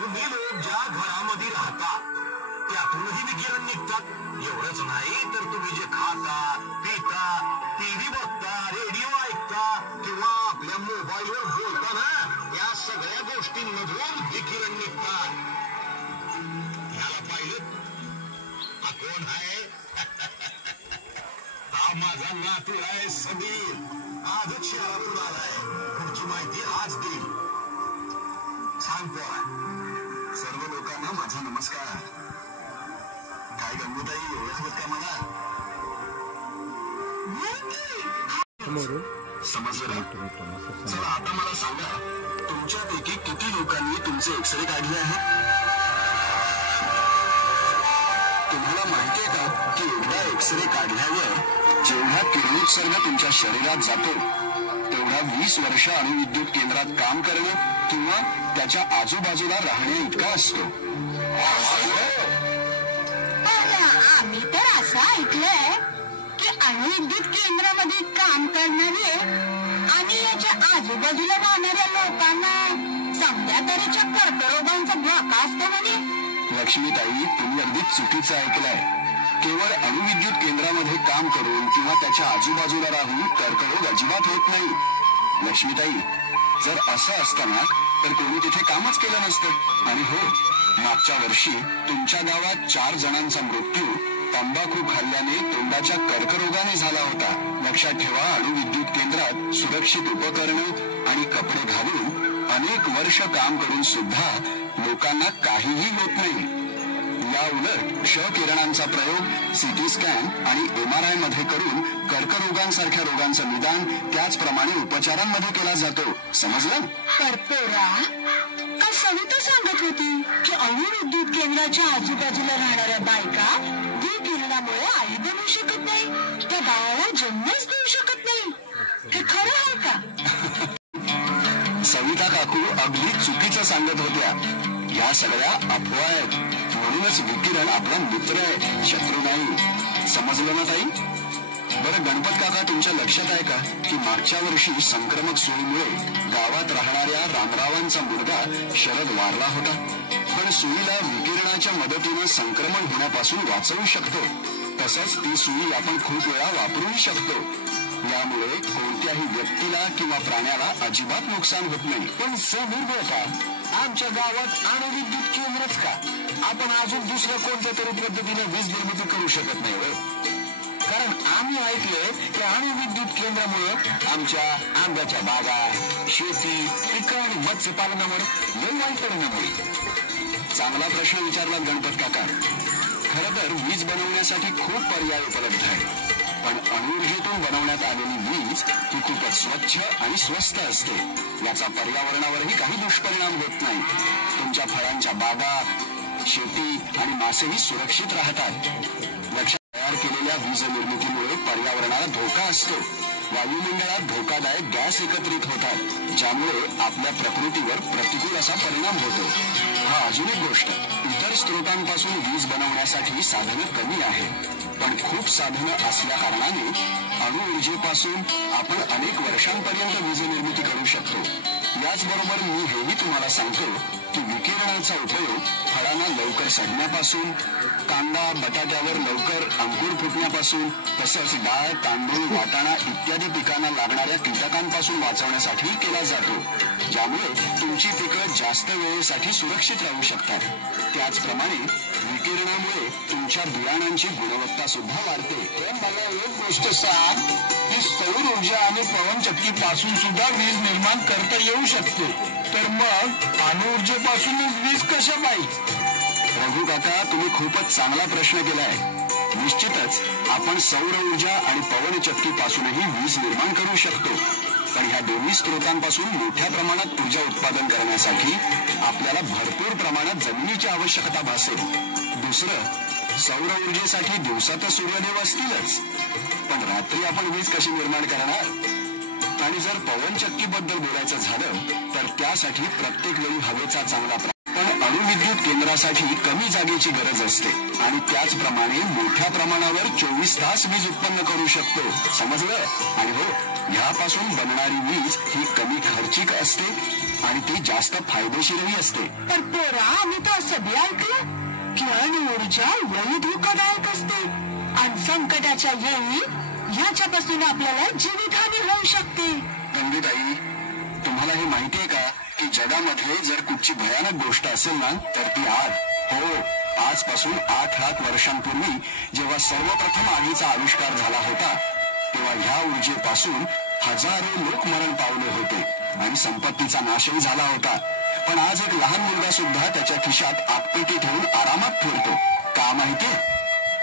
तुम्ही लोक ज्या घरामध्ये राहता त्यातूनही विकिरण निघतात. एवढंच नाही तर तुम्ही जे खाता, पिता, टीव्ही बघता, रेडिओ ऐकता किंवा आपल्या मोबाईलवर बोलता ना, या सगळ्या गोष्टींमधून विकिरण निघतात. याला पाहिलं? हा कोण आहे? हा माझा नातू आहे समीर. आजच शहरातून आलाय. पुढची माहिती आज देईल. सांग पोरा. सर्व लोकांना माझा नमस्कार. काय गंगूताई ओळखत का मला? समजलं? चला आता मला सांगा, तुमच्यापैकी किती लोकांनी तुमचे एक्सरे काढले आहेत? तुम्हाला माहितीये का की एकदा एक्सरे काढल्यावर जेवढा किरणोत्सर्ग तुमच्या शरीरात जातो तेवढा 20 वर्ष अणुविद्युत केंद्रात काम करणं किंवा त्याच्या आजूबाजूला राहण्या इतका असतो. आम्ही तर असं ऐकलंय की अणुविद्युत केंद्रामध्ये काम करणारे आणि याच्या आजूबाजूला राहणाऱ्या लोकांना चांगल्या तऱ्हेच्या कर्करोगांचा धोका असतो म्हणे. लक्ष्मीताई, तुम्ही अगदी चुकीचं ऐकलंय. केवळ अणुविद्युत केंद्रामध्ये काम करून किंवा त्याच्या आजूबाजूला राहून कर्करोग अजिबात होत नाही. लक्ष्मीताई, जर असं असतं ना तर कोणी तिथे कामच केलं नसतं. आणि हो, मागच्या वर्षी तुमच्या गावात 4 जणांचा मृत्यू तंबाखू खाल्ल्याने तोंडाच्या कर्करोगाने झाला होता. लक्षात ठेवा, अणुविद्युत केंद्रात सुरक्षित उपकरणं आणि कपडे घालून अनेक वर्ष काम करून सुद्धा लोकांना काहीही होत नाही. या उलट क्ष किरणांचा प्रयोग सीटी स्कॅन आणि MRI मध्ये करून कर्करोगांसारख्या रोगांचं निदान त्याचप्रमाणे उपचारांमध्ये केला जातो. समजलं? कर्पोरा, का सविता सांगत होती की अणुविद्युत केंद्राच्या आजूबाजूला राहणाऱ्या बायका विकिरणामुळे आई बनू शकत नाही, त्या बाळाला जन्मच देऊ शकत नाही. हे खरं आहे का? सविता काकू अगदी चुकीचं सांगत होत्या. या सगळ्या अफवा आहेत. म्हणूनच विकिरण आपला मित्र आहे, शत्रू नाही. समजलं ना ताई? बरं गणपत काका, तुमच्या लक्षात आहे का की मागच्या वर्षी संक्रमक सुईमुळे गावात राहणाऱ्या रामरावांचा मुलगा शरद वारला होता. पण सुईला विकिरणाच्या मदतीने संक्रमण होण्यापासून वाचवू शकतो. तसंच ती सुई आपण खूप वेळा वापरूही शकतो. यामुळे कोणत्याही व्यक्तीला किंवा प्राण्याला अजिबात नुकसान होत नाही. पण समीर का आमच्या गावात अणुविद्युत केंद्रच का? आपण अजून दुसऱ्या कोणत्या तरी पद्धतीने वीज निर्मिती करू शकत नाही. कारण आम्ही ऐकलंय की अणुविद्युत केंद्रामुळे आमच्या आंब्याच्या बागा, शेती, पिकं आणि मत्स्यपालनावर लई वाईट परिणाम होईल. चांगला प्रश्न विचारला गणपत काका. खरं तर वीज बनवण्यासाठी खूप पर्याय उपलब्ध आहेत. पण अणुऊर्जेतून बनवण्यात आलेली वीज ही खूपच स्वच्छ आणि स्वस्त असते. याचा पर्यावरणावरही काही दुष्परिणाम होत नाही. तुमच्या फळांच्या बागा, शेती आणि मासेही सुरक्षित राहतात. लक्षात, तयार केलेल्या वीज निर्मितीमुळे पर्यावरणाला धोका असतो. वायुमंडळात धोकादायक गॅस एकत्रित होतात, ज्यामुळे आपल्या प्रकृतीवर प्रतिकूल असा परिणाम होतो. अजून एक गोष्ट, इतर स्रोतांपासून वीज बनवण्यासाठी साधनं कमी आहेत. पण खूप साधनं असल्या कारणाने अणुऊर्जेपासून आपण अनेक वर्षांपर्यंत वीज निर्मिती करू शकतो. याचबरोबर मी हेही तुम्हाला सांगतो की विकिरणाचा उपयोग फळांना लवकर सडण्यापासून, कांदा बटाट्यावर लवकर अंकुर फुटण्यापासून, तसंच डाळ, तांदूळ, वाटाणा इत्यादी पिकांना लागणाऱ्या कीटकांपासून वाचवण्यासाठी केला जातो, ज्यामुळे तुमची पिकं जास्त वेळेसाठी सुरक्षित राहू शकतात. त्याचप्रमाणे विकिरणामुळे तुमच्या बियाणांची गुणवत्ता सुद्धा वाढते. तर मला एक गोष्ट सांग की सौर ऊर्जा आणि पवनचक्की पासून सुद्धा वीज निर्माण करता येऊ शकते. तर मग अणुऊर्जेपासूनच वीज कशा पाहिजे? रघु काका, तुम्ही खूपच चांगला प्रश्न केलाय. निश्चितच आपण सौर ऊर्जा आणि पवनचक्की पासूनही वीज निर्माण करू शकतो. पण ह्या दोन्ही स्रोतांपासून मोठ्या प्रमाणात ऊर्जा उत्पादन करण्यासाठी आपल्याला भरपूर प्रमाणात जमिनीची आवश्यकता भासेल. दुसरं, सौर ऊर्जेसाठी दिवसा तर सूर्यदेव असतीलच, पण रात्री आपण वीज कशी निर्माण करणार? आणि जर पवनचक्कीबद्दल बोलायचं झालं तर त्यासाठी प्रत्येक वेळी हवेचा चांगला पण अणुविद्युत विद्युत केंद्रासाठी कमी जागेची गरज असते आणि त्याचप्रमाणे मोठ्या प्रमाणावर 24 तास वीज उत्पन्न करू शकतो. समजलं? आणि हो, ह्यापासून बनणारी वीज ही कमी खर्चिक असते आणि ती जास्त फायदेशीरही असते. पण पोरा, आम्ही तर असं बी ऐकलं की अणुऊर्जा लई धोकादायक असते आणि संकटाच्या वेळी ह्याच्यापासून आपल्याला जीवितहानी होऊ शकते. गंगेताई, तुम्हाला हे माहितीये का की जगामध्ये जर कुठची भयानक गोष्ट असेल ना तर ती आग. हो, आजपासून 8 लाख वर्षांपूर्वी जेव्हा सर्वप्रथम आगीचा आविष्कार झाला होता तेव्हा ह्या ऊर्जेपासून हजारो लोक मरण पावले होते आणि संपत्तीचा नाशही झाला होता. पण आज एक लहान मुलगा सुद्धा त्याच्या खिशात आगपेटी ठेवून आरामात फिरतो. का माहितीये?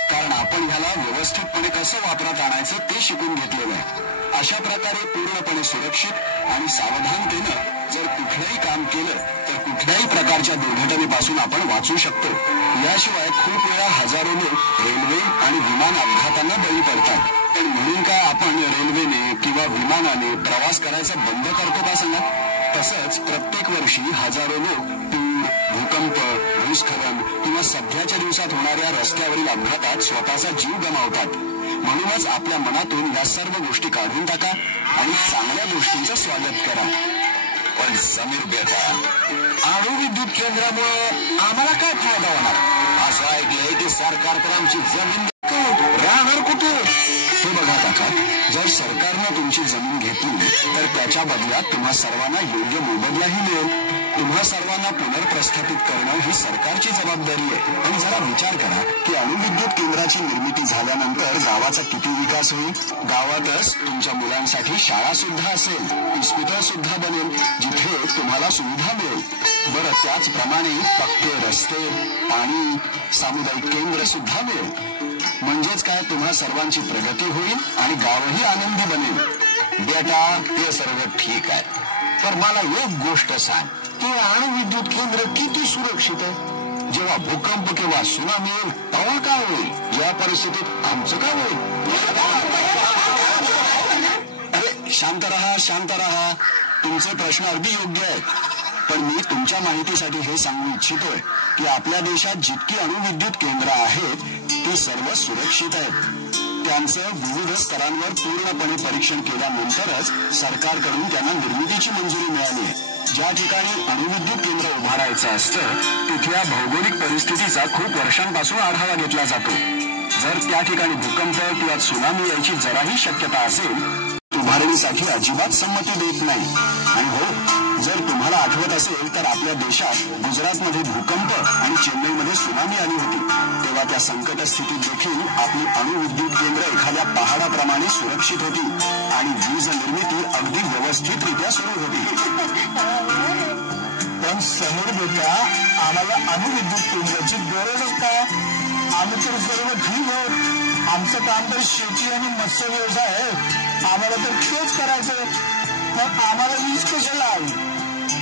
कारण आपण ह्याला व्यवस्थितपणे कसं वापरात आणायचं ते शिकून घेतलेलं आहे. अशा प्रकारे पूर्णपणे सुरक्षित आणि सावधानतेनं जर कुठलंही काम केलं तर कुठल्याही प्रकारच्या दुर्घटनेपासून आपण वाचू शकतो. याशिवाय खूप वेळा हजारो लोक रेल्वे आणि विमान अपघातांना बळी पडतात. पण म्हणून काय आपण रेल्वेने किंवा विमानाने प्रवास करायचा बंद करतो का सांगा? तसंच प्रत्येक वर्षी हजारो लोक पूर, भूकंप, भूस्खलन किंवा सध्याच्या दिवसात होणाऱ्या रस्त्यावरील अपघातात स्वतःचा जीव गमावतात. म्हणूनच आपल्या मनातून या सर्व गोष्टी काढून टाका आणि चांगल्या गोष्टींचं स्वागत करा. पण समीर बेटा, अणुविद्युत केंद्रामुळे आम्हाला काय फायदा होणार? असं ऐकलंय की सरकार तर आमची जमीन राहणार कुठे? हे बघा काका, जर सरकारनं तुमची जमीन घेतली तर त्याच्या बदल्यात तुम्हा सर्वांना योग्य मोबदलाही मिळेल. तुम्हा सर्वांना पुनर्प्रस्थापित करणं ही सरकारची जबाबदारी आहे. आणि जरा विचार करा की अणुविद्युत केंद्राची निर्मिती झाल्यानंतर गावाचा किती विकास होईल. गावातच तुमच्या मुलांसाठी शाळा सुद्धा असेल, इस्पितळ सुद्धा बनेल जिथे तुम्हाला सुविधा मिळेल. बरं, त्याचप्रमाणे पक्के रस्ते, पाणी, सामुदायिक केंद्र सुद्धा मिळेल. म्हणजेच काय, तुम्हा सर्वांची प्रगती होईल आणि गावही आनंदी बनेल. बेटा, हे सर्व ठीक आहे, पण मला एक गोष्ट सांग की अणुविद्युत केंद्र किती सुरक्षित आहे? जेव्हा भूकंप किंवा सुनामी येईल तेव्हा काय होईल? या परिस्थितीत आमचं काय होईल? अरे शांत रहा, शांत रहा. तुमचे प्रश्न अगदी योग्य आहेत. पण मी तुमच्या माहितीसाठी हे सांगू इच्छितोय की आपल्या देशात जितकी अणुविद्युत केंद्र आहेत ती सर्व सुरक्षित आहेत. त्यांचं विविध स्तरांवर पूर्णपणे परीक्षण केल्यानंतरच सरकारकडून त्यांना निर्मितीची मंजुरी मिळाली आहे. ज्या ठिकाणी अणुविद्युत केंद्र उभारायचं असतं तिथल्या भौगोलिक परिस्थितीचा खूप वर्षांपासून आढावा घेतला जातो. जर त्या ठिकाणी भूकंप किंवा सुनामी यायची जराही शक्यता असेल उभारणीसाठी अजिबात संमती देत नाही. आणि हो, जर तुम्हाला आठवत असेल तर आपल्या देशात गुजरातमध्ये भूकंप आणि चेन्नईमध्ये सुनामी आली होती. तेव्हा त्या संकट स्थितीत देखील आपली अणुविद्युत केंद्र एखाद्या पहाडाप्रमाणे सुरक्षित होती आणि वीज निर्मिती अगदी व्यवस्थितरित्या सुरू होती. पण समीर बेटा, आम्हाला अणुविद्युत केंद्राची गरजच काय? आम्ही तर सर्व ठीक आहोत. आमचं काम तर शेती आणि मत्स्य व्यवसाय आहे. आम्हाला तर तेच करायचं. मग आम्हाला वीज कशाला हवी?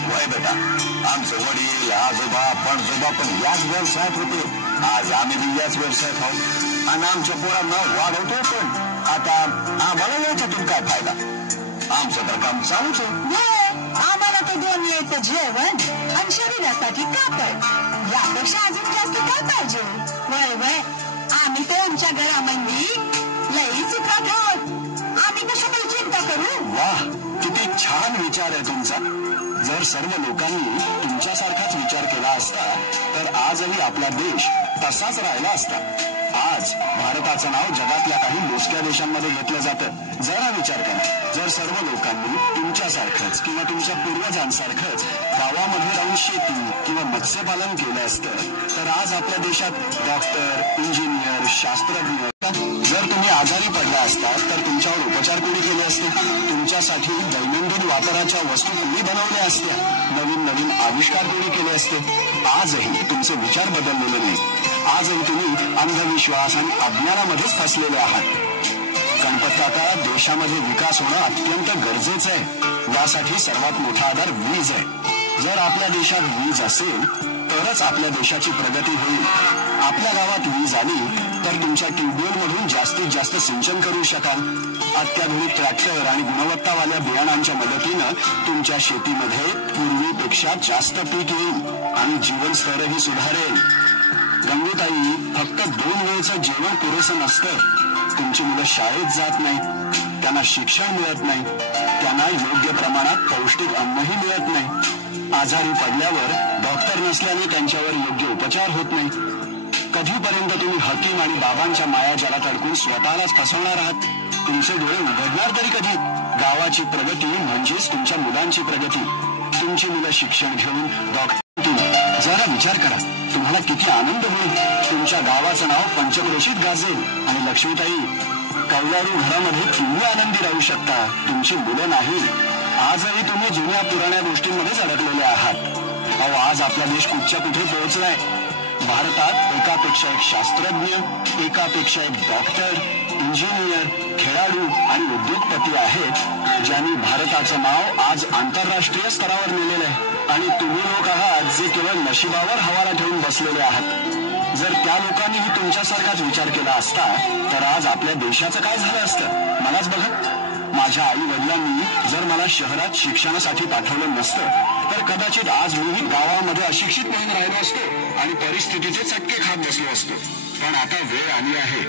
वय बेटा, आमचे वडील, आजोबा, पणजोबा पण याच व्यवसायात होते. आज आम्ही बी याच व्यवसायात आहोत आणि आमच्या पोरांना वाढवतो. पण आता आम्हाला याच्यातून काय फायदा? आमचं तर काम चालूच आहे. आम्हाला तर 2 वेळचं जेवण आणि शरीरासाठी कापड, यापेक्षा अजून जास्त काय पाहिजे? वय वय, आम्ही तर आमच्या घरामध्ये लई सुखात आहोत. आम्ही कशाला चिंता करू? वाह, किती छान विचार आहे तुमचा. जर सर्व लोकांनी तुमच्यासारखाच विचार केला असता तर आजही आपला देश तसाच राहिला असता. आज भारताचं नाव जगातल्या काही मोजक्या देशांमध्ये घेतलं जातं. जरा विचार करा, जर सर्व लोकांनी तुमच्यासारखंच किंवा तुमच्या पूर्वजांसारखंच गावामध्ये राहून शेती किंवा मत्स्यपालन केलं असतं तर आज आपल्या देशात डॉक्टर, इंजिनियर, शास्त्रज्ञ. जर तुम्ही आजारी पडला असतात तर तुमच्यावर उपचार कोणी केले असते? तुमच्यासाठी दैनंदिन वापराच्या वस्तू कोणी बनवल्या असत्या? नवीन नवीन आविष्कार कोणी केले असते? आजही तुमचे विचार बदललेले नाहीत. आजही तुम्ही अंधविश्वास आणि अज्ञानामध्येच फसलेले आहात. गणपत काका, देशामध्ये विकास होणं अत्यंत गरजेचं आहे. यासाठी सर्वात मोठा आधार वीज आहे. जर आपल्या देशात वीज असेल तरच आपल्या देशाची प्रगती होईल. आपल्या गावात वीज आली तर तुमच्या ट्यूबवेल मधून जास्तीत जास्त सिंचन करू शकाल. अत्याधुनिक ट्रॅक्टर आणि गुणवत्तावाल्या बियाणांच्या मदतीनं तुमच्या शेतीमध्ये पूर्वीपेक्षा जास्त पीक येईल आणि जीवनस्तरही सुधारेल. गंगूताई, फक्त 2 वेळचं जेवण पुरेसं नसतं. तुमची मुलं शाळेत जात नाही, त्यांना शिक्षण मिळत नाही, त्यांना योग्य प्रमाणात पौष्टिक अन्नही मिळत नाही. आजारी पडल्यावर डॉक्टर नसल्याने त्यांच्यावर योग्य उपचार होत नाही. कधीपर्यंत तुम्ही हकीम आणि बाबांच्या मायाजालात अडकून स्वतःलाच फसवणार आहात? तुमचे डोळे उघडणार तरी कधी? गावाची प्रगती म्हणजेच तुमच्या मुलांची प्रगती. तुमची मुलं शिक्षण घेऊन डॉक्टर. जरा विचार करा, तुम्हाला किती आनंद होईल. तुमच्या गावाचं नाव पंचक्रोशीत गाजेल. आणि लक्ष्मीताई, कौलारू घरामध्ये तुम्ही आनंदी राहू शकता, तुमची मुलं नाही. आजही तुम्ही जुन्या पुराण्या गोष्टींमध्येच अडकलेले आहात. अहो, आज आपला देश कुठच्या कुठे पोहोचलाय. भारतात एकापेक्षा एक शास्त्रज्ञ, एकापेक्षा एक डॉक्टर, इंजिनियर, खेळाडू आणि उद्योगपती आहेत ज्यांनी भारताचं नाव आज आंतरराष्ट्रीय स्तरावर नेलेलं आहे. आणि तुम्ही लोक आहात जे केवळ नशिबावर हवाला ठेवून बसलेले आहात. जर त्या लोकांनीही तुमच्यासारखाच विचार केला असता तर आज आपल्या देशाचं काय झालं असतं? मलाच बघा, माझ्या आई वडिलांनी जर मला शहरात शिक्षणासाठी पाठवलं नसतं तर कदाचित आज मीही गावामध्ये अशिक्षित म्हणून राहिलो असतो आणि परिस्थितीचे चटके खात बसलो असतो. पण आता वेळ आली आहे.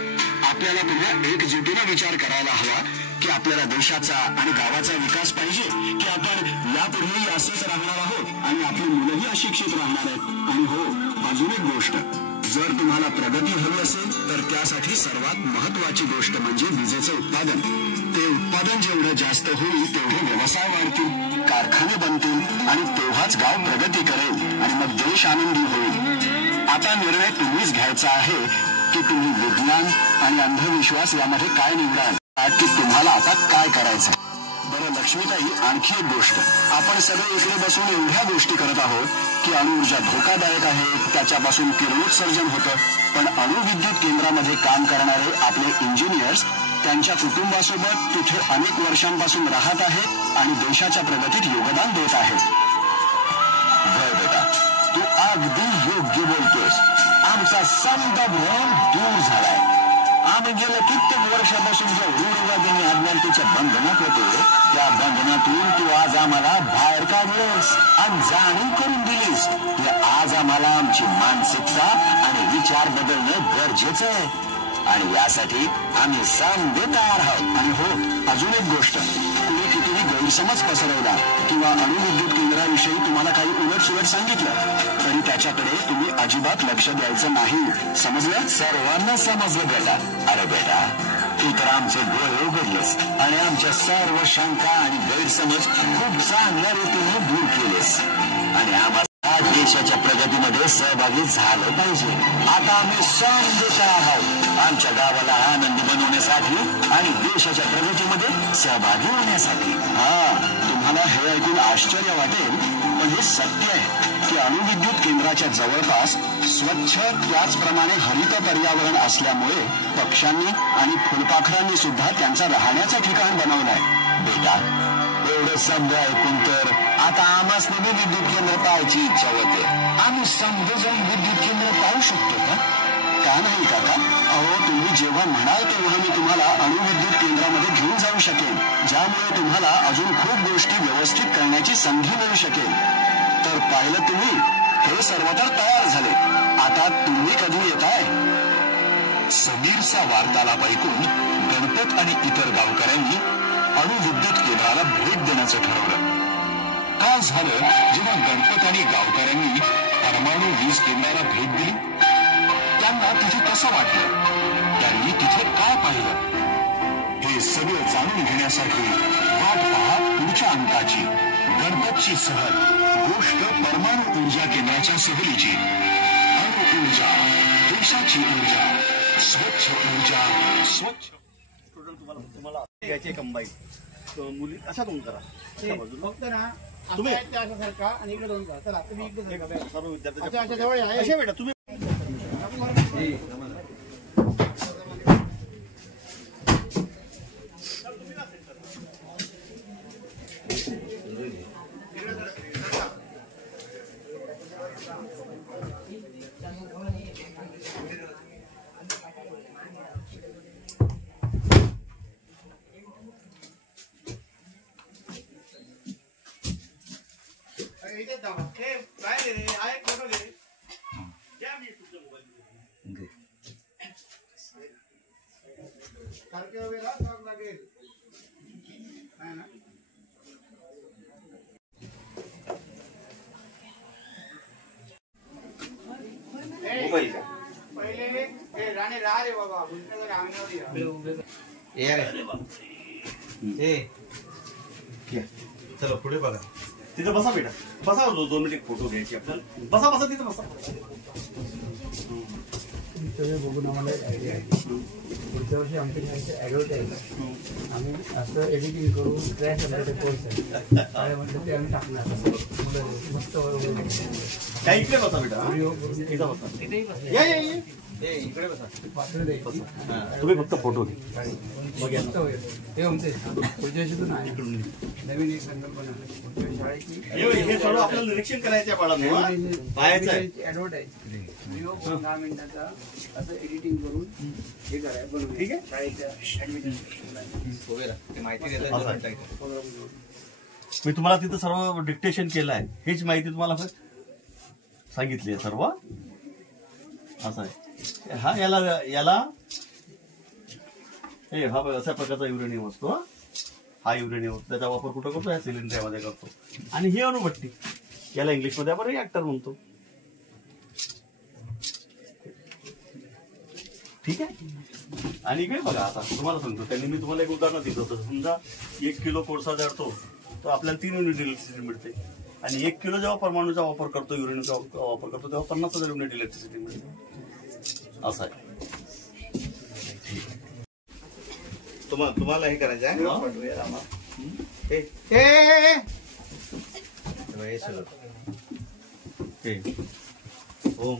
आपल्याला पुन्हा एकजुटीने विचार करायला हवा की आपल्याला देशाचा आणि गावाचा विकास पाहिजे की आपण यापुढेही असेच राहणार आहोत आणि आपली मुलंही अशिक्षित राहणार आहेत. आणि हो, अजून एक गोष्ट, जर तुम्हाला प्रगती हवी असेल तर त्यासाठी सर्वात महत्वाची गोष्ट म्हणजे विजेचं उत्पादन. ते उत्पादन जेवढं जास्त होईल तेवढे व्यवसाय वाढतील, कारखाने बनतील आणि तेव्हाच गाव प्रगती करेल आणि मग देश आनंदी होईल. आता निर्णय तुम्हीच घ्यायचा आहे की तुम्ही विज्ञान आणि अंधविश्वास यामध्ये काय निवडाल, की तुम्हाला आता काय करायचं. बरं लक्ष्मीताई, आणखी एक गोष्ट, आपण सगळे इकडे बसून एवढ्या गोष्टी करत आहोत की अणुऊर्जा धोकादायक आहे, त्याच्यापासून किरणोत्सर्जन होतं. पण अणुविद्युत केंद्रामध्ये काम करणारे आपले इंजिनियर्स त्यांच्या कुटुंबासोबत तिथे अनेक वर्षांपासून राहत आहेत आणि देशाच्या प्रगतीत योगदान देत आहेत. जय बेटा, तू अगदी योग्य बोलतोस. आमचा समजा भ्रम दूर झालाय. आम्ही गेल्या कित्येक वर्षापासून ज्या रूढवादी अज्ञानतेच्या बंधनात होते त्या बंधनातून तू आज आम्हाला बाहेर काढलेस आणि जाणीव करून दिलीस की आज आम्हाला आमची मानसिकता आणि विचार बदलणं गरजेचं आहे. आणि यासाठी आम्ही समजे तयार आहोत. आणि हो, अजून एक गोष्ट, कुणी कितीही गैरसमज पसरवला किंवा अणुविद्युत केंद्राविषयी तुम्हाला काही उलटसुलट सांगितलं तरी त्याच्याकडे तुम्ही अजिबात लक्ष द्यायचं नाही. समजलं? सर्वांना समजलं बेटा. अरे बेटा, तू तर आमचे डोळे उघडलेस आणि आमच्या सर्व शंका आणि गैरसमज खूप चांगल्या रीतीने दूर केलेस. आणि आम्हाला देशाच्या प्रगतीमध्ये सहभागी झालं पाहिजे. आता आम्ही समजू तयार आहोत आमच्या गावाला आनंदी बनवण्यासाठी आणि देशाच्या प्रगतीमध्ये सहभागी होण्यासाठी. तुम्हाला हे ऐकून आश्चर्य वाटेल पण हे सत्य आहे की अणुविद्युत केंद्राच्या जवळपास स्वच्छ त्याचप्रमाणे हरित पर्यावरण असल्यामुळे पक्ष्यांनी आणि फुलपाखरांनी सुद्धा त्यांचा राहण्याचं ठिकाण बनवलंय. बेटा, एवढं समजा ऐकून तर आता आम्हाच विद्युत केंद्र पाहायची इच्छा होते. आम्ही समजून विद्युत केंद्र पाहू शकतो का नाही काका? अहो, तुम्ही जेव्हा म्हणाल तेव्हा मी तुम्हाला अणुविद्युत केंद्रामध्ये घेऊन जाऊ शकेन, ज्यामुळे तुम्हाला अजून खूप गोष्टी व्यवस्थित करण्याची संधी मिळू शकेल. तर पाहिलं तुम्ही, हे सर्व तर तयार झाले. आता तुम्ही कधी येताय? समीरचा वार्तालाप ऐकून गणपत आणि इतर गावकऱ्यांनी अणुविद्युत केंद्राला भेट देण्याचं ठरवलं. काय झालं जेव्हा गणपत आणि गावकऱ्यांनी परमाणु वीज केंद्राला भेट दिली? त्यांना तिथे कसं वाटलं? त्यांनी तिथे काय पाहिलं? हे सगळं जाणून घेण्यासाठी वाट पहा पुढच्या अंकाची. गणपतची सहल, गोष्ट परमाणु ऊर्जा केंद्राच्या सहलीची. अणु ऊर्जा, देशाची ऊर्जा, स्वच्छ ऊर्जा, स्वच्छ. तुम्हाला घ्यायचे कंबाईन मुली अशा दोन करा. फक्त ना तुम्ही सारखा आणि इकडे दोन करा. चला तुम्ही इकडे सर्व विद्यार्थी जवळ आहे. अशा बेटा तुम्ही मोबाईल का पहिले हे राणे राहा रे बाबा गुंठ्याच्या अंगणावर या. चला पुढे बघा. तिथं बसा बेटा, बसा. 2 मिनिट फोटो घ्यायचे आपल्याला. बसा बसा तिथं बसा. बघून आम्हाला एक आयडिया आहे. पुढच्या वर्षी आमच्या ॲडव्हर्टाईज आम्ही असं एडिटिंग करून क्रॅश ते कोर्स आहे काय म्हणतात ते आम्ही टाकणार. मस्त काही इकडे बसा बेटा. इथं बसा. या या या. इकडे बसा. पात्र द्यायची तुम्ही फक्त फोटो घ्या. हे म्हणते पुढच्या वर्षीतून आहे नवीन एक संकल्पना पुढच्या शाळेची हे सर्व आपल्याला निरीक्षण करायचं आहे बाळांनो. पाहायचं आहे. ॲडव्हर्टाईज 10 मिनिटाचा असं एडिटिंग करून हे करायचं बरोबर. ठीक आहे. शाळेच्या मी तुम्हाला तिथं सर्व डिक्टेशन केलं आहे. हीच माहिती तुम्हाला सांगितली आहे सर्व. असं आहे. हा याला हे हा अशा प्रकारचा युरेनियम असतो. हा युरेनियम असतो. त्याचा वापर कुठं करतो? ह्या सिलेंडरमध्ये करतो. आणि ही अणुभट्टी, याला इंग्लिशमध्ये आपण रिॲक्टर म्हणतो. ठीक आहे. आणि इकडे बघा, आता तुम्हाला सांगतो, त्यांनी मी तुम्हाला एक उदाहरण दिलं होतं. समजा 1 किलो कोळसा जळतो तर आपल्याला 3 युनिट इलेक्ट्रिसिटी मिळते. आणि 1 किलो जेव्हा परमाणूचा वापर करतो, युरेनियमचा वापर करतो, तेव्हा 50,000 युनिट इलेक्ट्रिसिटी मिळते. असं आहे. तुम्हाला हे करायचं आहे. हो,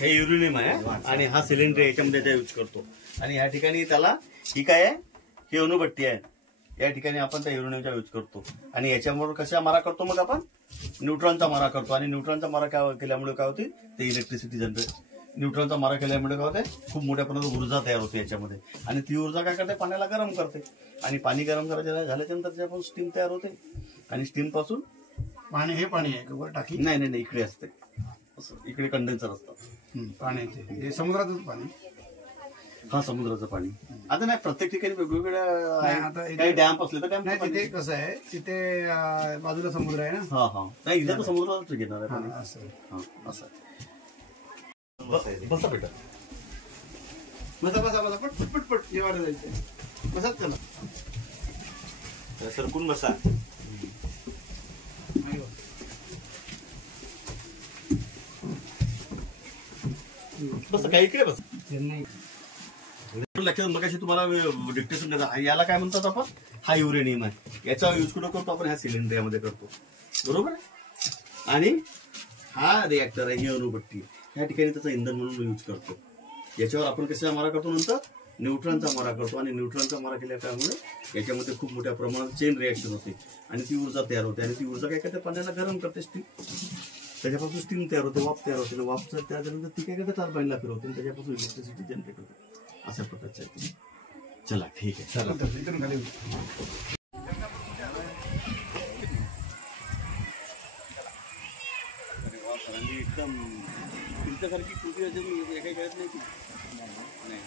हे युरेनियम आहे आणि हा सिलेंडर याच्यामध्ये यूज करतो. आणि या ठिकाणी त्याला ही काय आहे? ही अणुभट्टी आहे. या ठिकाणी आपण त्या युरेनियमचा यूज करतो. आणि याच्यामुळे कशा मारा करतो? मग आपण न्यूट्रॉनचा मारा करतो. आणि न्यूट्रॉनचा मारा केल्यामुळे काय होते? ते इलेक्ट्रिसिटी जनरेट. न्यूट्रॉनचा मारा केल्यामुळे काय होते? खूप मोठ्या प्रमाणात ऊर्जा तयार होते याच्यामध्ये. आणि ती ऊर्जा काय करते? पाण्याला गरम करते. आणि पाणी गरम करायचं झाल्याच्या नंतर त्याच्यापासून स्टीम तयार होते. आणि स्टीम पासून पाणी, हे पाणी आहे वर टाकी? नाही, इकडे असते. असं इकडे कंडेन्सर असतात पाण्याचे. हे समुद्रातच पाणी. हा, समुद्राचं पाणी. आता नाही, प्रत्येक ठिकाणी वेगवेगळ्या आता काही डॅम्प असले तर डॅम्प. नाही, तिथे कसं आहे, तिथे बाजूला समुद्र आहे ना. हा हा. नाही, इथे तर समुद्रातच घेणार आहे पाणी. असं. बसा बेटा. बसा पटपट जेवायला जायचंय. बसाच चला. सरकून बसा. बस काही इकडे बस. लक्षात मगाशी तुम्हाला डिक्टेशन द्यायचं. याला काय म्हणतात आपण? हा युरेनियम आहे. याचा यूज कुठं करतो आपण? ह्या सिलेंडर यामध्ये करतो. बरोबर. आणि हा रिॲक्टर आहे, ही अणुभट्टी. या ठिकाणी त्याचं इंधन म्हणून यूज करतो. याच्यावर आपण कशाचा मारा करतो? नंतर न्यूट्रॉनचा मारा करतो. आणि न्यूट्रॉनचा मारा केल्यामुळे याच्यामध्ये खूप मोठ्या प्रमाणात चेन रिॲक्शन होते. आणि ती ऊर्जा तयार होते. आणि ती ऊर्जा काय करते? पाण्याला गरम करते. स्टीम, त्याच्यापासून स्टीम तयार होते, वाफ तयार होते. वाफ तयार झाल्यानंतर ती काय करते? टर्बाईनला फिरवते. आणि त्याच्यापासून इलेक्ट्रिसिटी जनरेट होते. अशा प्रकारचं आहे. चला ठीक आहे. चला एकदम तुमच्यासारखी कृती अजून काही कळत नाही की नाही.